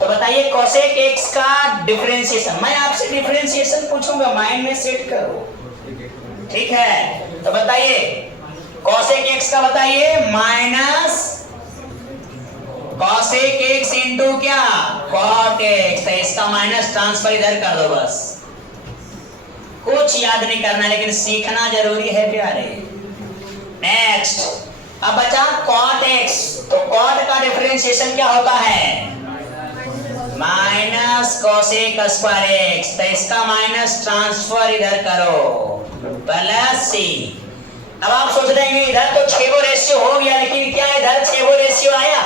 तो बताइए cosec x का डिफरेंशिएशन। मैं आपसे डिफरेंशिएशन पूछूंगा, माइंड में सेट करो, ठीक है? तो बताइए cosec x का बताइए माइनस cosec x इंटू क्या? cot x। तो इसका माइनस ट्रांसफर इधर कर दो बस। कुछ याद नहीं करना, लेकिन सीखना जरूरी है प्यारे। नेक्स्ट, अब बचा cot x। तो cot का डिफरेंशिएशन क्या होता है? Minus cosec square x। तो इसका माइनस ट्रांसफर इधर करो, प्लस c। अब आप सोच रहे हैं इधर तो 6 रेशियो हो गया, लेकिन क्या इधर 6 रेशियो आया?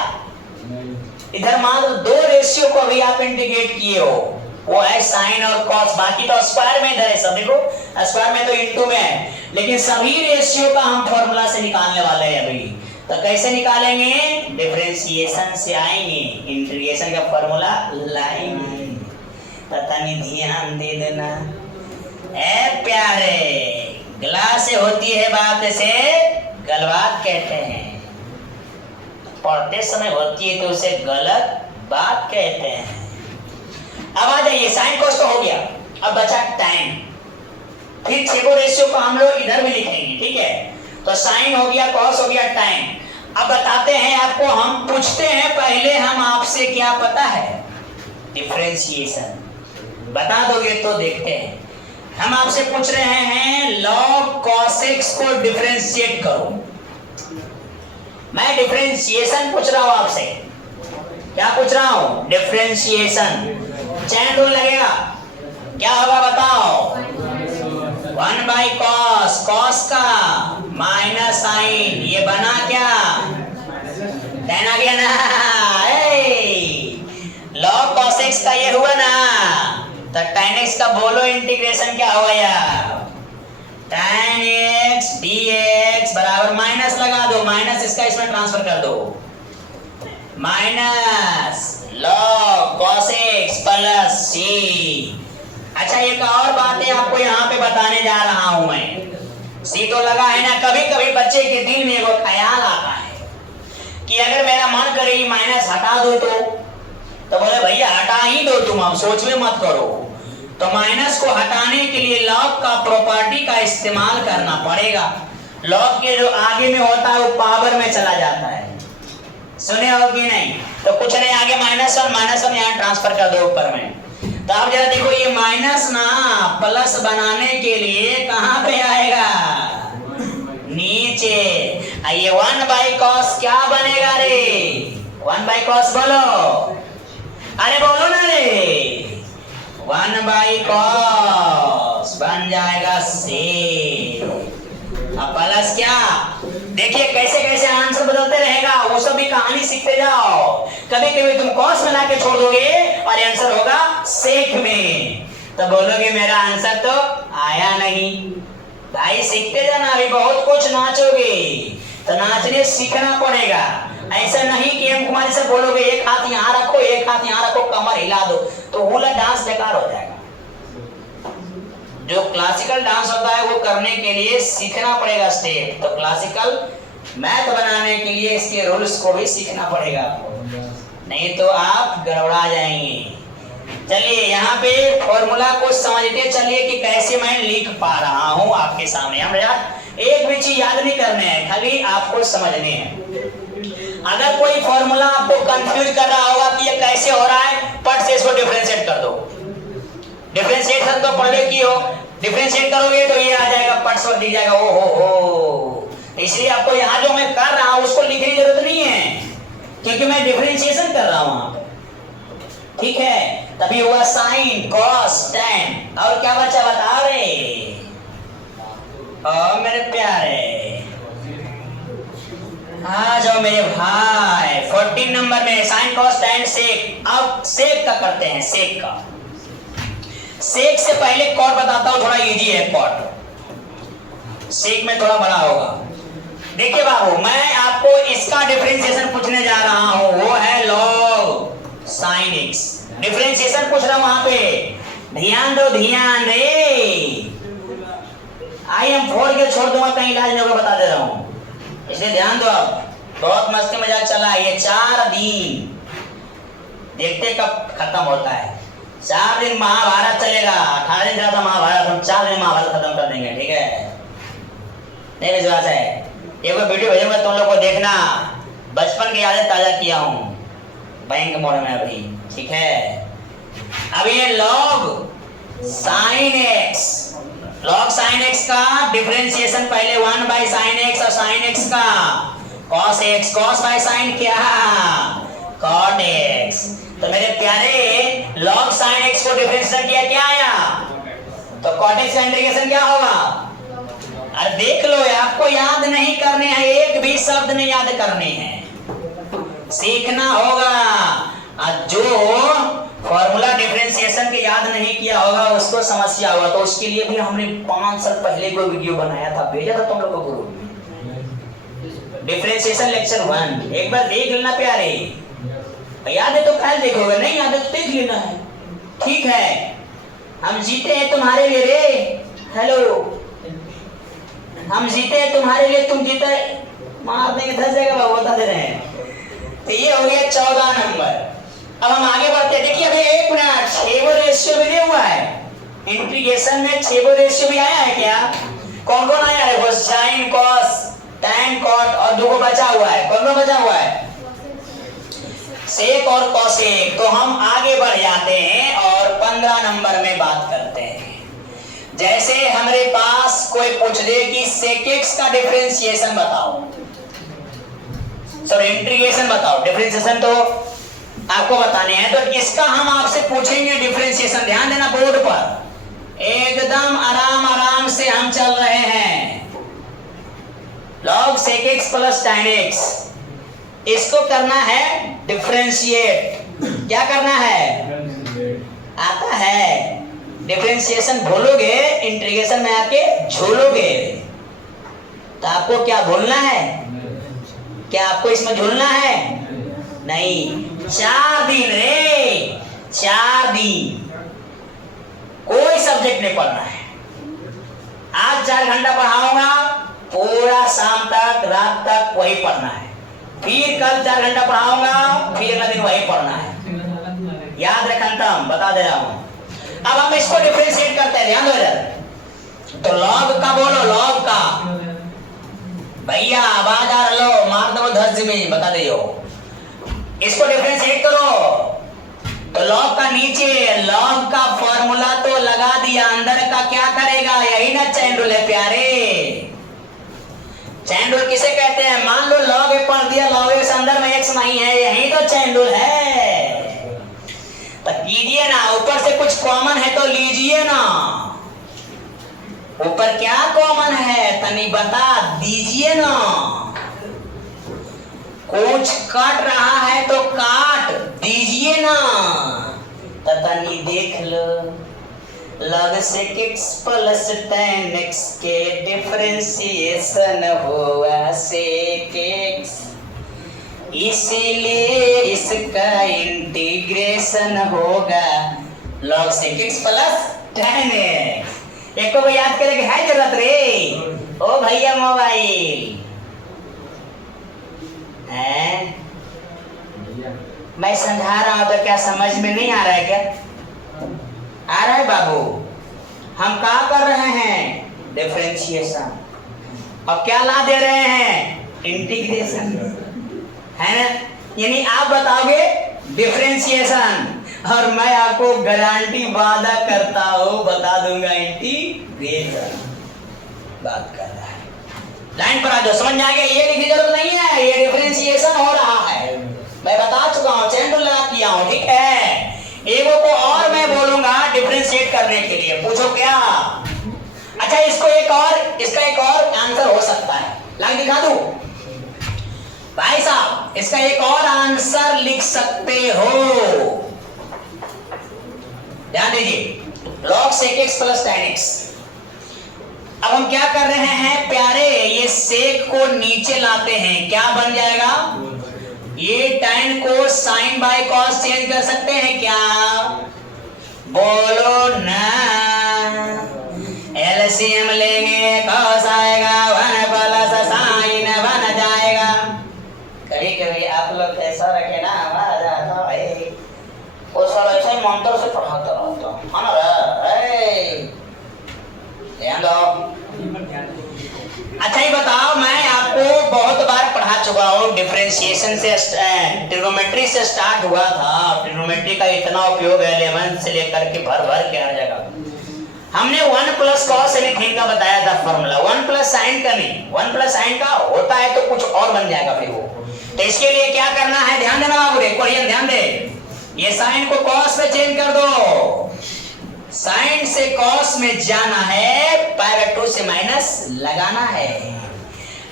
इधर मात्र 2 रेशियो को भी आप इंटीग्रेट किए हो, वो है साइन और कॉस। बाकी तो स्क्वायर में इधर है सब, देखो स्क्वायर में तो इनटू में है, लेकिन सभी रेशियो का हम फॉर्मूला से निकालने वाले हैं अभी। तो कैसे निकालेंगे? डिफरेंशिएशन से आएंगे, इंटीग्रेशन का फॉर्मूला लाएंगे। पता नहीं, ध्यान दे देना। ए प्यारे, गिलास से होती है बात से गलबात कहते हैं, पढ़ते समय होती है तो उसे गलत बात कहते हैं। अब आ जाइए, साइन cos तो हो गया, अब बचा tan। फिर 6 रेशियो को हम लोग इधर भी लिखेंगे, ठीक है? तो साइन हो गया, cos हो गया, tan। अब बताते हैं आपको, हम पूछते हैं पहले हम आपसे, क्या पता है? डिफरेंशिएशन। बता दोगे तो देखते हैं। हम आपसे पूछ रहे हैं log cos x को डिफरेंशिएट करो। मैं डिफरेंशिएशन पूछ रहा हूं आपसे। क्या पूछ रहा हूं? डिफरेंशिएशन। चैन रूल लगेगा, क्या होगा बताओ? 1/cos, cos का माइनस साइन, ये बना क्या? tan आ गया ना? log cos x का ये हुआ ना, तो tan x का बोलो इंटीग्रेशन क्या हो गया? tan x dx बराबर माइनस लगा दो, माइनस इसका इसमें ट्रांसफर कर दो, minus log cos x plus c। अच्छा, एक और बात है आपको यहाँ पे बताने जा रहा हूं मैं। सी तो लगा है ना, कभी कभी बच्चे के दिल में वो ख्याल आता है कि अगर मेरा मन करे माइनस हटा दो तो बोले भैया हटा ही दो तुम, हम सोच में मत करो। तो माइनस को हटाने के लिए लॉग का प्रॉपर्टी का इस्तेमाल करना पड़ेगा। लॉग के जो आगे में होता है वो पावर में चला जाता है, सुने हो कि नहीं? तो कुछ नहीं, आगे माइनस वन यहाँ ट्रांसफर कर दो ऊपर में। तो आप जरा देखो, ये माइनस ना प्लस बनाने के लिए कहां पे आएगा? नीचे। ये 1/cos क्या बनेगा रे? 1/cos बोलो, अरे बोलो ना रे। 1/cos बन जाएगा से। अब प्लस क्या? देखिए कैसे कैसे आंसर बदलते रहेगा, वो सब भी कहानी सीखते जाओ। कभी कभी तुम कॉस में लाके छोड़ दोगे और आंसर होगा सेक में, तो बोलोगे मेरा आंसर तो आया नहीं। भाई सीखते जाना, अभी बहुत कुछ नाचोगे तो नाचने सीखना पड़ेगा। ऐसा नहीं कि हम कुमारी से बोलोगे एक हाथ यहाँ रखो एक हाथ यहाँ रखो कमर हिला दो, तो वो डांस बेकार हो जाएगा। जो क्लासिकल डांस होता है वो करने के लिए सीखना पड़ेगा स्टेप। तो क्लासिकल मैथ बनाने के लिए इसके रूल्स को भी सीखना पड़ेगा आपको, नहीं तो आप गड़बड़ा जाएंगे। चलिए यहाँ पे फॉर्मूला को समझते चलिए कि कैसे मैं लिख पा रहा हूँ आपके सामने। हम यार एक भी चीज याद नहीं करने हैं, खाली आपको समझने हैं। अगर कोई फॉर्मूला आपको कंफ्यूज कर रहा होगा कि ये कैसे हो रहा है, पट से इसको डिफरेंशिएट कर दो। डिफरेंशिएशन तो पढ़े की हो, डिफरेंशिएट करोगे तो ये आ जाएगा, पट से दिख जाएगा। ओ हो, इसलिए आपको यहाँ जो मैं कर रहा हूँ उसको लिखने की जरूरत नहीं है, क्योंकि मैं डिफरेंशिएशन कर रहा हूँ। ठीक है, तभी हुआ साइन कॉस टैन। और क्या बचा बता रहे? और मेरे प्यारे आ जाओ मेरे भाई, 14 नंबर में साइन कॉस टैन सेक। अब सेक का करते हैं, सेक का। सेक से पहले कॉट बताता हूं, थोड़ा इजी है कॉट, सेक में थोड़ा बड़ा होगा। देखिए बाबू, मैं आपको इसका डिफरेंशिएशन पूछने जा रहा हूं, वो है लॉग साइन एक्स। डिफरेंशिएशन पूछ रहा हूं वहां पे, ध्यान दो ध्यान रे। आई एम फोड़ के छोड़ दूंगा, कहीं इलाज नहीं होगा, बता दे रहा हूं, इसलिए ध्यान दो। आप बहुत मस्ती मजाक चला है ये 4 दिन, देखते कब खत्म होता है। 4 दिन महाभारत चलेगा, 18 दिन चला महाभारत, हम 4 दिन महाभारत खत्म कर देंगे। ठीक है, नहीं विश्वास है? एक वीडियो भेजूंगा तुम लोग को, देखना। बचपन की यादें ताजा किया हूं बैंक मोड में अभी। ठीक है, अब ये log sine x, log sine x का डिफरेंशिएशन पहले 1/sin x और sin x का cos x, cos by sin क्या? cot x। तो मेरे प्यारे लॉग साइन x को डिफरेंशिएशन किया, क्या आया? तो cot x का इंटीग्रेशन क्या होगा? अरे देख लो, आपको याद नहीं करने हैं, एक भी शब्द नहीं याद करने हैं, सीखना होगा। जो फॉर्मूला डिफरेंशिएशन के याद नहीं किया होगा उसको समस्या होगा। तो उसके लिए भी हमने 5 साल पहले कोई वीडियो बनाया था, भेजा था तुम लोगों को ग्रुप में, डिफरेंशिएशन लेक्चर 1। एक बार देख लेना प्यारे, याद है तो कल देखोगे, नहीं याद है तो देख लेना है। ठीक है, हम जीते हैं तुम्हारे लिए रे। हेलो, हम जीते हैं तुम्हारे लिए, तुम जीते मार देंगे, 10 जगह बाबू बता दे रहे हैं। तो ये हो गया 14 नंबर। अब हम आगे बढ़ते हैं। देखिए अभी 1 मिनट, 6 रेशियो भी दिया हुआ है इंटीग्रेशन में, 6 रेशियो भी आया है क्या? कौन कौन आया है? साइन कॉस टैन कॉट, और 2 बचा हुआ है। कौन कौन बचा हुआ है? सेक और कॉसेक। तो हम आगे बढ़ जाते हैं और 15 नंबर में बात करते हैं। जैसे हमारे पास कोई पूछ दे कि सेक एक्स का डिफरेंशिएशन बताओ, सॉरी इंटीग्रेशन बताओ, डिफरेंशिएशन तो आपको बताने हैं, तो इसका हम आपसे पूछेंगे डिफरेंशिएशन। ध्यान देना बोर्ड पर, एकदम आराम आराम से हम चल रहे हैं। Log sec x plus tan x, इसको करना है डिफरेंशिएट। क्या करना है? आता है डिफरेंशिएशन, भूलोगे इंटीग्रेशन में आके झूलोगे। तो आपको क्या भूलना है? क्या आपको इसमें झूलना है? नहीं। 4 दिन रे, 4 दिन कोई सब्जेक्ट नहीं पढ़ना है। आज 4 घंटा पढ़ाऊंगा, पूरा शाम तक रात तक वही पढ़ना है। फिर कल 4 घंटा पढ़ाऊंगा, फिर अगला दिन वही पढ़ना है। याद रखना, बता दे रहा हूं। अब हम इसको डिफरेंशिएट करते हैं, ध्यान दो इधर। तो लॉग का बोलो, लॉग का भैया आवाज आ लो, मार दो 10 में बता दे। इसको डिफरेंशिएट करो तो लॉग का नीचे लॉग का फॉर्मूला तो लगा दिया, अंदर का क्या करेगा? यही ना चैन रूल है प्यारे। चैन रूल किसे कहते हैं? मान लो लॉग ए पढ़ दिया, लॉग ए अंदर में एक्स नहीं है, यही तो चैन रूल है। तो कीजिए ना, ऊपर से कुछ कॉमन है तो लीजिए ना। ऊपर क्या कॉमन है तनी बता दीजिए ना। कुछ कट रहा है तो काट दीजिए ना। तो तनी देख लो, log sec x plus tan x के डिफरेंशिएशन हुआ sec x, इसीलिए इसका इंटीग्रेशन होगा log sec x plus tan x। एक को याद करे कि है जरूरत रे ओ भैया मोबाइल है, मैं समझा रहा हूं तो क्या समझ में नहीं आ रहा है? क्या आ रहा है बाबू? हम क्या कर रहे हैं? डिफरेंशिएशन। और क्या ला दे रहे हैं? इंटीग्रेशन, है ना? यानी आप बताओगे डिफरेंशिएशन और मैं आपको गारंटी वादा करता हूं बता दूंगा इंटीग्रेशन। बात कर रहा है, लाइन पर आ जाओ, समझ में आ गया? ये लिखने की जरूरत नहीं है, ये डिफरेंशिएशन हो रहा है, मैं बता चुका हूं, चैन रूल लगा किया हूं, ठीक है। एगो को और मैं बोलूंगा डिफरेंशिएट करने के लिए, पूछो क्या? अच्छा इसको एक और, इसका एक और आंसर हो सकता है, लाइन दिखा दूं भाई साहब? इसका एक और आंसर लिख सकते हो, ध्यान दीजिए। log sec x plus tan x। अब हम क्या कर रहे हैं प्यारे? ये सेक को नीचे लाते हैं, क्या बन जाएगा? ये tan को sin बाय cos चेंज कर सकते हैं क्या? बोलो ना। एलसीएम लेंगे cos आएगा, 1 प्लस sin बन जाएगा। कभी कभी आप लोग ऐसा रखे ना, हमारा जाता भाई वो सारा ऐसा ही मंत्र से पढ़ाता रहता है ना रे। ध्यान दो। अच्छा ही बताओ, मैं आपको बहुत बार पढ़ा चुका हूँ, डिफरेंशिएशन से ट्रिग्नोमेट्री से स्टार्ट हुआ था। ट्रिग्नोमेट्री का इतना उपयोग है 11 से लेकर के भर भर के हर जगह। हमने 1 प्लस कॉस एनीथिंग का बताया था फॉर्मूला, 1 प्लस साइन का नहीं, 1 प्लस साइन का होता है तो कुछ और बन जाएगा फिर वो। तो इसके लिए क्या करना है? ध्यान देना बाबू, क्वेश्चन ध्यान दे। ये साइन को कॉस में चेंज कर दो, साइन से कॉस में जाना है, पाई/2 से माइनस लगाना है।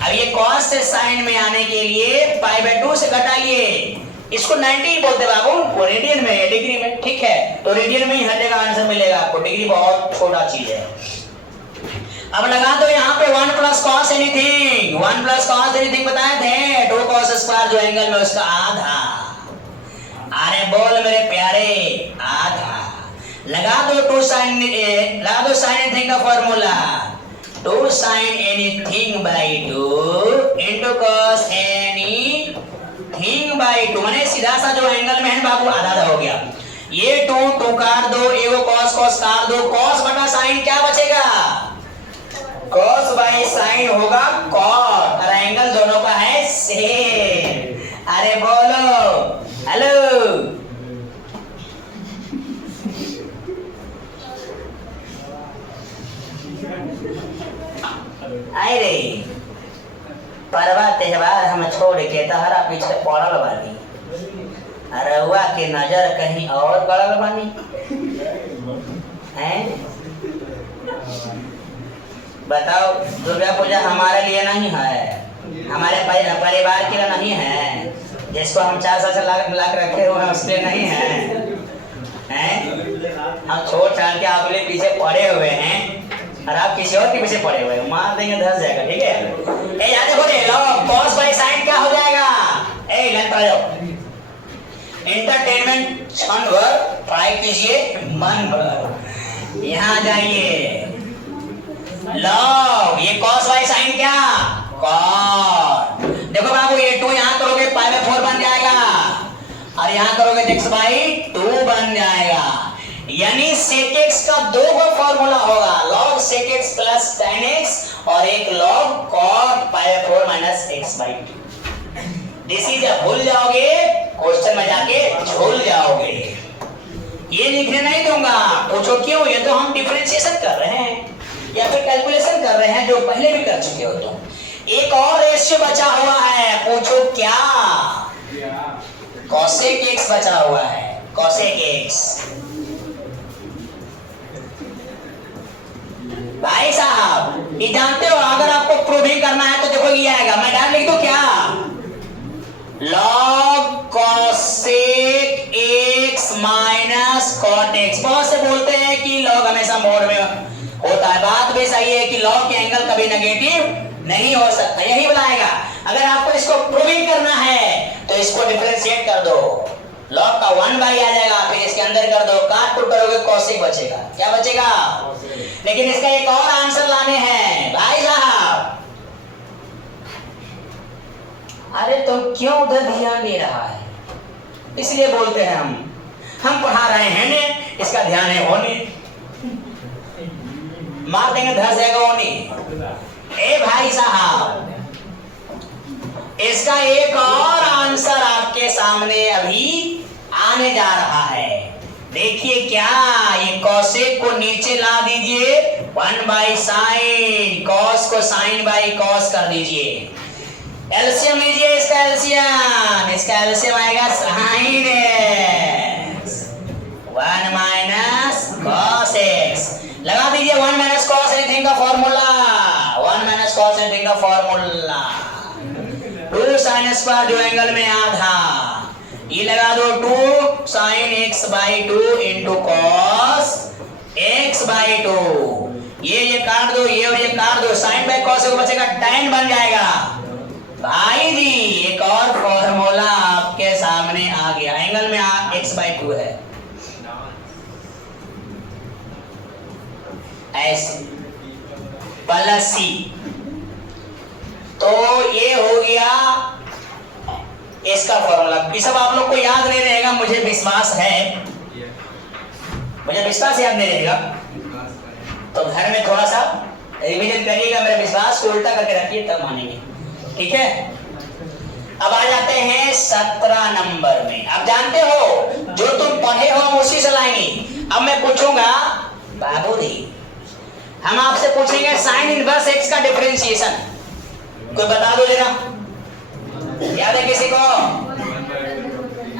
अब ये कॉस से साइन में आने के लिए पाई/2 से घटाइए, इसको 90 बोलते बाबू, रेडियन में, डिग्री में, ठीक है? तो रेडियन में ही हर जगह आंसर मिलेगा आपको, डिग्री बहुत छोटा चीज है। अब लगा दो यहाँ पे 1 plus cos anything, 1 plus cos anything बताए थे, 2 कॉस स्क्वायर जो एंगल में उसका आधा। अरे बोल मेरे प्यारे, आधा। लगा दो 2 साइन, लगा दो साइन एनीथिंग का formula, 2 sine anything by 2 into cos anything by 2, माने सीधा सा जो एंगल में है बाबू आधा आधा हो गया। ये 2 काट दो, एगो कॉस कॉस काट दो, कॉस बटा साइन क्या बचेगा? कॉस बाई साइन होगा कॉट, और एंगल दोनों का है सेम। अरे बोलो हेलो। अरे परवा त्योहार हम छोड़ के तहरा पीछे पड़ल बानी, रउआ के नजर कहीं और गड़ल बानी हैं? बताओ, दुर्गा पूजा हमारे लिए नहीं है, हमारे परिवार के लिए नहीं है, जिसको हम 4 लाख रखे हुए हैं उसके नहीं है, हैं? हम छोड़ छाड़ के आप लोग पीछे पड़े हुए हैं और आप किसी और के पीछे पड़े हुए हैं, मार देंगे धस जाएगा, ठीक है? ए याद रखो, लो कॉस बाई साइन क्या हो जाएगा? ए लाइन पर आ जाओ, एंटरटेनमेंट क्षण भर ट्राई कीजिए, मन भर यहाँ जाइए। लो ये cos बाई साइन क्या? cot। देखो बाबू, ये 2 यहाँ करोगे पाई/4 बन जाएगा, और यहाँ करोगे x/2 बन जाएगा। यानी sec x का दो का फॉर्मूला होगा, log sec x plus tan x और एक log cot pi 4 minus x by 2। इसी जब भूल जाओगे क्वेश्चन में जाके झूल जाओगे। ये लिखने नहीं दूंगा, पूछो क्यों? ये तो हम डिफरेंशिएशन कर रहे हैं या फिर कैलकुलेशन कर रहे हैं जो पहले भी कर चुके हो तुम। एक और रेशियो बचा हुआ है, पूछो क्या? cosec x बचा हुआ है, cosec x। भाई साहब ये जानते हो, अगर आपको प्रूविंग करना है तो देखो ये आएगा, मैं डायरेक्ट लिख दूं क्या? log cosec x minus cot x। बहुत से बोलते हैं कि log हमेशा मोड में होता है, बात भी सही है कि log के एंगल कभी नेगेटिव नहीं हो सकता, यही बनाएगा। अगर आपको इसको प्रूविंग करना है तो इसको डिफरेंशिएट कर दो, log का 1 बाई आ जाएगा, फिर इसके अंदर कर दो, काट कुट करोगे cosec बचेगा। क्या बचेगा? लेकिन इसका एक और आंसर लाने हैं भाई साहब। अरे तो क्यों उधर ध्यान दे रहा है? इसलिए बोलते हैं हम पढ़ा रहे हैं ने, इसका ध्यान है होने, मार देंगे धस जाएगा होने। ए भाई साहब इसका एक और आंसर आपके सामने अभी आने जा रहा है, देखिए क्या? ये cosec को नीचे ला दीजिए, 1 बाई साइन, cos को साइन बाई cos कर दीजिए, एलसीएम लीजिए, इसका एलसीएम आएगा sine x 1 minus cos x। लगा दीजिए 1 माइनस cos एनीथिंग का फॉर्मूला, 1 माइनस cos एनीथिंग का फॉर्मूला 2 साइन स्क्वायर जो एंगल में आधा, ये लगा दो 2 sine x by 2 into cos x by 2। ये काट दो, ये और ये काट दो, साइन बाई cos को बचेगा tan बन जाएगा। भाई जी एक और फॉर्मूला आपके सामने आ गया, एंगल में x बाई 2 है, ऐसे प्लस c। तो ये हो गया इसका फॉर्मूला। ये सब आप लोग को याद नहीं रहेगा, मुझे विश्वास है, मुझे विश्वास याद नहीं रहेगा, तो घर में थोड़ा सा रिवीजन करिएगा, मेरे विश्वास को उल्टा करके रखिए तब मानेंगे, ठीक है? अब आ जाते हैं 17 नंबर में। अब जानते हो जो तुम पढ़े हो हम उसी से लाएंगे। अब मैं पूछूंगा बाबू जी, हम आपसे पूछेंगे साइन इनवर्स x का डिफरेंशिएशन, कोई बता दो जरा, याद है किसी को?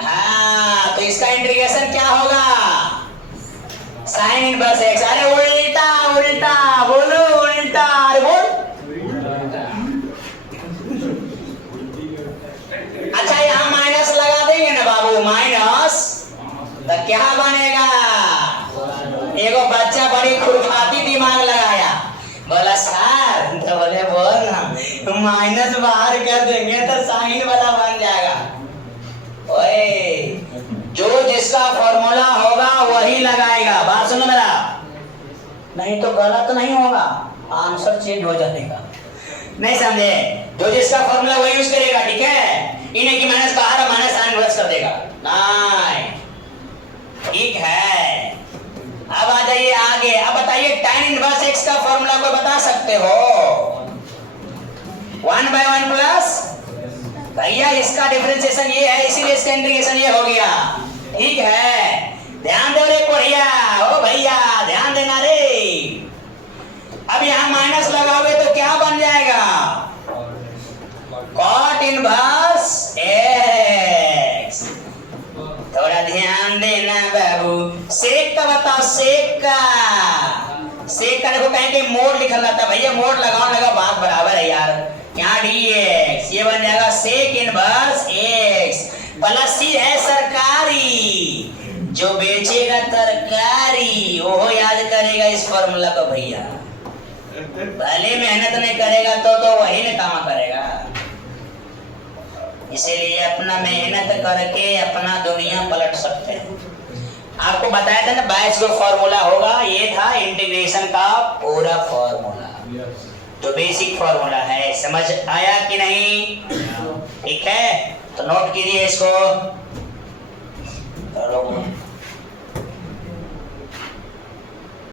हाँ, तो इसका इंटीग्रेशन क्या होगा? Sine inverse x। अरे उल्टा उल्टा बोलो, उल्टा, अरे बोल। अच्छा यहाँ माइनस लगा देंगे ना बाबू, माइनस, तो क्या बनेगा? एगो बच्चा बड़ी खुरफाती दिमाग लगाया, बोला सर, तो बोले बोल ना, माइनस बाहर कर देंगे तो साइन वाला बन जाएगा। ओए, जो जिसका फॉर्मूला होगा वही लगाएगा, बात सुनो मेरा, नहीं तो गलत नहीं होगा, आंसर चेंज हो जाएगा। नहीं समझे? जो जिसका फॉर्मूला वही यूज करेगा, ठीक है? इन्हें की माइनस बाहर है, माइनस साइन इनवर्स कर देगा। नहीं, ठीक है। अब आ जाइए आगे। अब बताइए tan इनवर्स x का फॉर्मूला कोई बता सकते हो? 1 बाई 1 प्लस, भैया इसका डिफरेंशिएशन ये है, इसीलिए इसका इंटीग्रेशन ये हो गया, ठीक है? ध्यान दो रे कोढ़िया, ओ भैया ध्यान देना रे। अब यहाँ माइनस लगाओगे तो क्या बन जाएगा? cot inverse x। थोड़ा ध्यान देना बाबू। सेक का बताओ, सेक का देखो कहीं के मोड लिखा था, भैया मोड लगाओ, बात बराबर है यार। यहाँ dx ये बन जाएगा sec inverse x plus c है सरकारी, जो बेचेगा तरकारी वो याद करेगा इस फॉर्मूला को भैया। भले मेहनत नहीं करेगा तो वही न काम करेगा। इसीलिए अपना मेहनत करके अपना दुनिया पलट सकते हैं। आपको बताया था ना 22 को फॉर्मूला होगा, ये था इंटीग्रेशन का पूरा फॉर्मूला, तो बेसिक फॉर्मूला है। समझ आया कि नहीं? ठीक है, तो नोट कीजिए इसको।